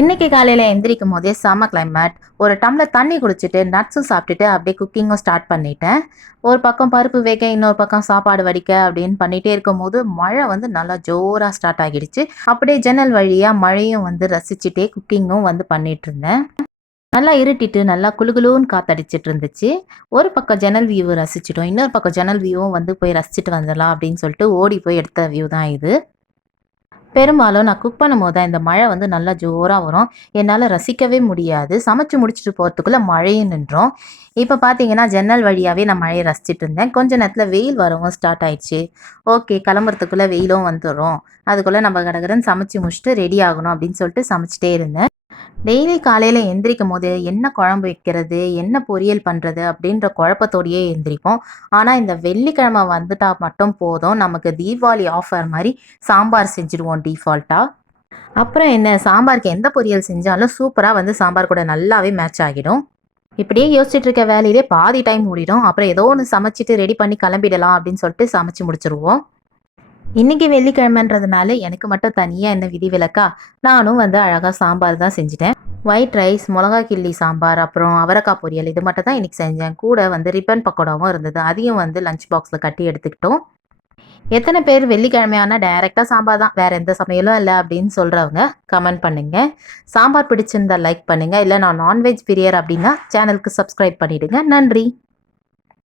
இன்னைக்கு காலையில் எந்திரிக்கும் போதே செம கிளைமேட். ஒரு டம்ளர் தண்ணி குடிச்சிட்டு நட்ஸும் சாப்பிட்டுட்டு அப்படியே குக்கிங்கும் ஸ்டார்ட் பண்ணிட்டேன். ஒரு பக்கம் பருப்பு வேக, இன்னொரு பக்கம் சாப்பாடு வடிக்க அப்படின்னு பண்ணிகிட்டே இருக்கும்போது மழை வந்து நல்லா ஜோராக ஸ்டார்ட் ஆகிடுச்சு. அப்படியே ஜன்னல் வழியாக மழையும் வந்து ரசிச்சுட்டே குக்கிங்கும் வந்து பண்ணிட்டு இருந்தேன். நல்லா இருட்டிட்டு நல்லா குளுகுளுன்னு காத்தடிச்சிட்டு இருந்துச்சு. ஒரு பக்கம் ஜன்னல் வியூ ரசிச்சிட்டோம், இன்னொரு பக்கம் ஜன்னல் வியூவும் வந்து போய் ரசிச்சுட்டு வந்துடலாம் அப்படின்னு சொல்லிட்டு ஓடி போய் எடுத்த வியூ தான் இது. பெரும்பாலும் நான் குக் பண்ணும்போது தான் இந்த மழை வந்து நல்லா ஜோரா வரும். என்னால ரசிக்கவே முடியாது. சமைச்சு முடிச்சுட்டு போறதுக்குள்ள மழையும் நின்றும். இப்ப பார்த்தீங்கன்னா, ஜன்னல் வழியாவே நான் மழைய ரசிச்சுட்டு இருந்தேன். கொஞ்ச நேரத்துல வெயில் வரவும் ஸ்டார்ட் ஆயிடுச்சு. ஓகே, கிளம்புறதுக்குள்ள வெயிலும் வந்துரும். அதுக்குள்ள நம்ம கடகடன்னு சமைச்சு முடிச்சுட்டு ரெடி ஆகணும் அப்படின்னு சொல்லிட்டு சமைச்சுட்டே இருந்தேன். டெய்லி காலையில எந்திரிக்கும்போது, என்ன குழம்பு வைக்கிறது? என்ன பொரியல் பண்றது? அப்படின்ற குழப்பத்தோடயே எந்திரிப்போம். ஆனா, இந்த வெள்ளிக்கிழமை வந்துட்டா மட்டும் போதும். நமக்கு தீபாவளி ஆஃபர் மாரி சாம்பார் செஞ்சுடுவோம் டிஃபால்ட்டா. அப்புறம் என்ன, சாம்பாருக்கு எந்த பொரியல் செஞ்சாலும் சூப்பரா வந்து சாம்பார் கூட நல்லாவே மேட்ச் ஆகிடும். இப்படியே யோசிச்சுட்டு இருக்க வேலையிலே பாதி டைம் ஓடிடும். அப்புறம் ஏதோ ஒண்ணு சமைச்சுட்டு ரெடி பண்ணி கிளம்பிடலாம் அப்படின்னு சொல்லிட்டு சமைச்சு முடிச்சுருவோம். இன்னைக்கு வெள்ளிக்கிழமைன்றதுனால எனக்கு மட்டும் தனியா என்ன விதிவிலக்கா, நானும் வந்து அழகா சாம்பார் தான் செஞ்சுட்டேன். ஒயிட் ரைஸ், மிளகா கிள்ளி சாம்பார், அப்புறம் அவரைக்காய் பொரியல் இது மட்டும் தான் இன்னைக்கு செஞ்சேன். கூட வந்து ரிப்பன் பக்கோடாவும் இருந்தது. அதையும் வந்து லஞ்ச் பாக்ஸில் கட்டி எடுத்துக்கிட்டோம். எத்தனை பேர் வெள்ளிக்கிழமையான டைரெக்டாக சாம்பார் தான், வேற எந்த சமையலும் இல்லை அப்படின்னு சொல்றவங்க கமெண்ட் பண்ணுங்க. சாம்பார் பிடிச்சிருந்தா லைக் பண்ணுங்க. இல்லை நான் நான்வெஜ் பிரியர் அப்படின்னா சேனலுக்கு சப்ஸ்கிரைப் பண்ணிடுங்க. நன்றி.